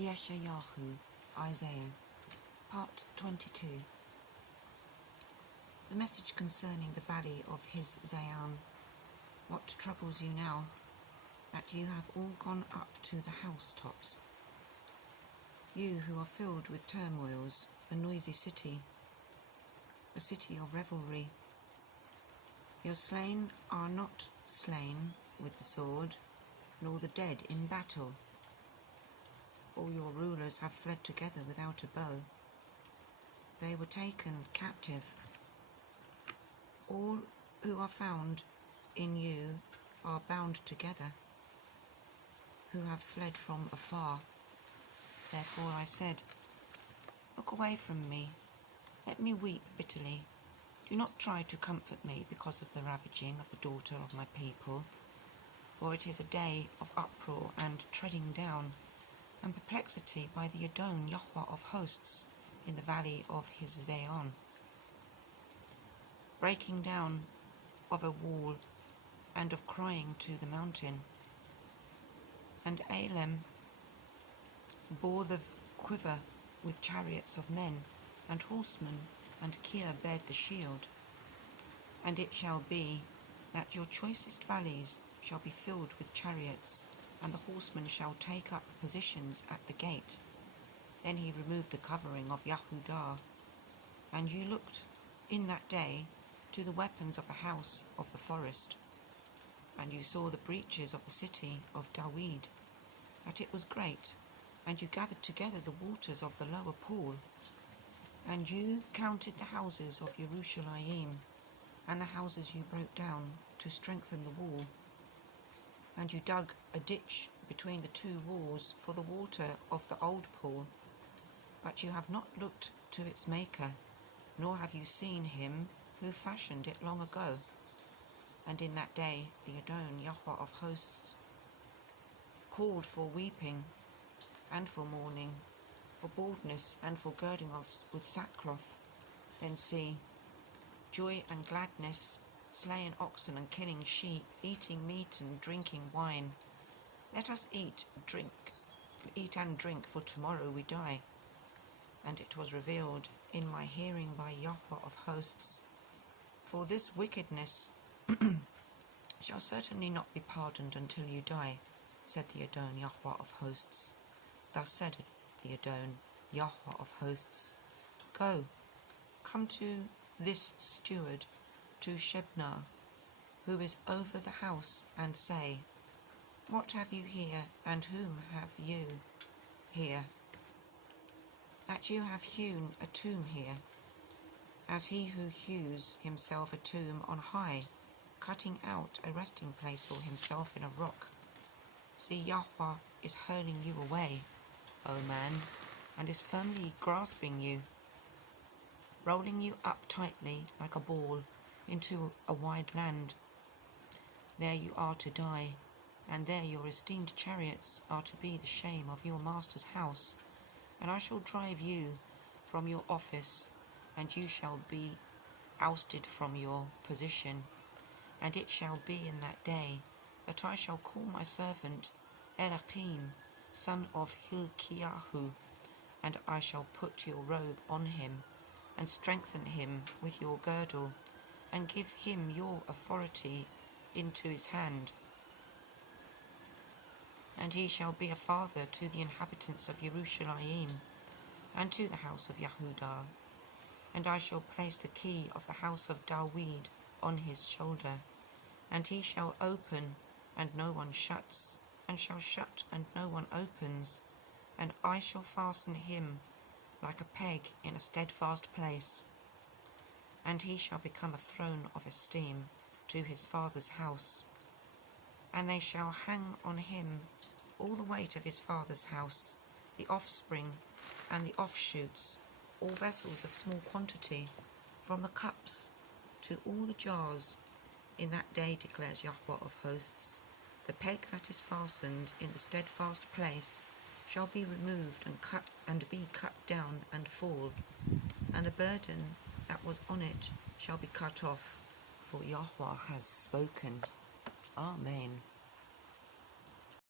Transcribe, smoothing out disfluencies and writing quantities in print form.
Yeshayahu, Isaiah, Part 22. The message concerning the valley of his Zion. What troubles you now, that you have all gone up to the housetops? You who are filled with turmoils, a noisy city, a city of revelry. Your slain are not slain with the sword, nor the dead in battle. All your rulers have fled together without a bow. They were taken captive. All who are found in you are bound together, who have fled from afar. Therefore I said, look away from me, let me weep bitterly. Do not try to comfort me because of the ravaging of the daughter of my people, for it is a day of uproar and treading down, and perplexity by the Yahweh of hosts in the valley of his Zion. Breaking down of a wall and of crying to the mountain. And Elam bore the quiver with chariots of men and horsemen, and Kir bared the shield. And it shall be that your choicest valleys shall be filled with chariots, and the horsemen shall take up positions at the gate. Then he removed the covering of Yehudah, and you looked in that day to the weapons of the house of the forest, and you saw the breaches of the city of David, that it was great, and you gathered together the waters of the lower pool, and you counted the houses of Yerushalayim, and the houses you broke down to strengthen the wall. And you dug a ditch between the two walls for the water of the old pool. But you have not looked to its maker, nor have you seen him who fashioned it long ago. And in that day the Yahweh of hosts called for weeping and for mourning, for baldness and for girding of with sackcloth. Then see, joy and gladness, slaying oxen and killing sheep, eating meat and drinking wine. Let us eat and drink, for tomorrow we die. And it was revealed in my hearing by Yahweh of hosts, for this wickedness shall certainly not be pardoned until you die, said the Yahweh of hosts. Thus said the Yahweh of hosts, go, come to this steward, to Shebna, who is over the house, and say, what have you here, and whom have you here? That you have hewn a tomb here, as he who hews himself a tomb on high, cutting out a resting place for himself in a rock. See, Yahweh is hurling you away, O man, and is firmly grasping you, rolling you up tightly like a ball into a wide land. There you are to die, and there your esteemed chariots are to be the shame of your master's house. And I shall drive you from your office, and you shall be ousted from your position. And it shall be in that day that I shall call my servant Eliakim, son of Hilkiyahu, and I shall put your robe on him, and strengthen him with your girdle, and give him your authority into his hand. And he shall be a father to the inhabitants of Yerushalayim, and to the house of Yehudah. And I shall place the key of the house of David on his shoulder, and he shall open, and no one shuts, and shall shut, and no one opens. And I shall fasten him like a peg in a steadfast place. And he shall become a throne of esteem to his father's house. And they shall hang on him all the weight of his father's house, the offspring and the offshoots, all vessels of small quantity, from the cups to all the jars. In that day, declares Yahweh of hosts, the peg that is fastened in the steadfast place shall be removed and be cut down and fall, and the burden that was on it shall be cut off, for Yahweh has spoken. Amen.